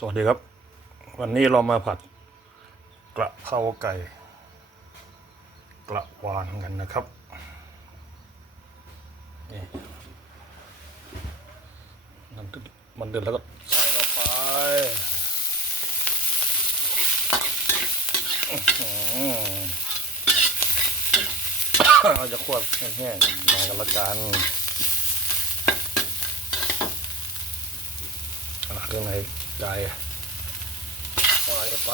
สวัสดีครับ วันนี้เรามาผัดกระเพราไก่กระวานกันนะครับนี่มันเดือดมันเดือดแล้วก็ใส่เข้าไปอื้อหือเราจะควบแห้งๆหน่อยกันละกันอะ เครื่องในไก่ปล่อยไป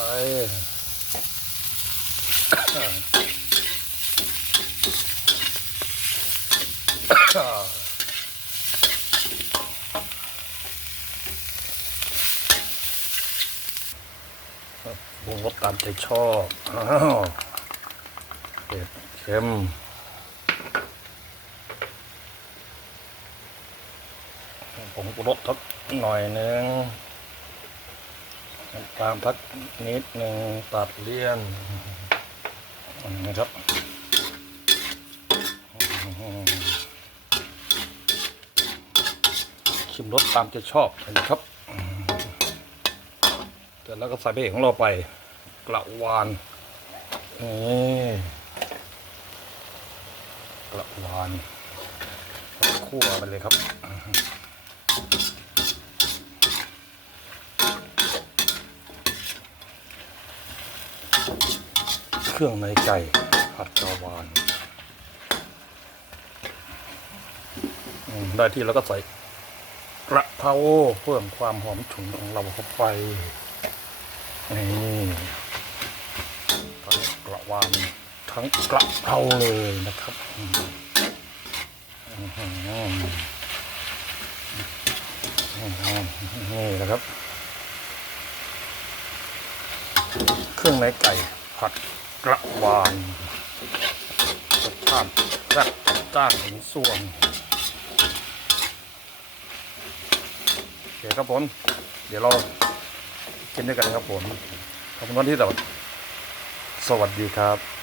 ปรุงรสตามใจชอบอ้าวเผ็ดเค็ม ผงปรุงรสทักหน่อยหนึ่งตามทักนิดหนึ่งตัดเลี่ยนนะครับชิมรสตามใจชอบนะครับเสร็จแล้วก็ใส่พริกของเราไปกระวานนี่กระวานคั่วไปเลยครับ เครื่องในไก่ผัดกระวานได้ที่แล้วก็ใส่กระเพราเพิ่มความหอมฉุนของเราเข้าไป นี่ทั้งกระวานทั้งกระเพราเลยนะครับ นี่นะครับ เครื่องในไก่ผัดกระวานรสชาติแซ่บจ้านถึงส่วนโอเคครับผม เดี๋ยวเรากินด้วยกันครับผม ขอบคุณที่ตอดสวัสดีครับ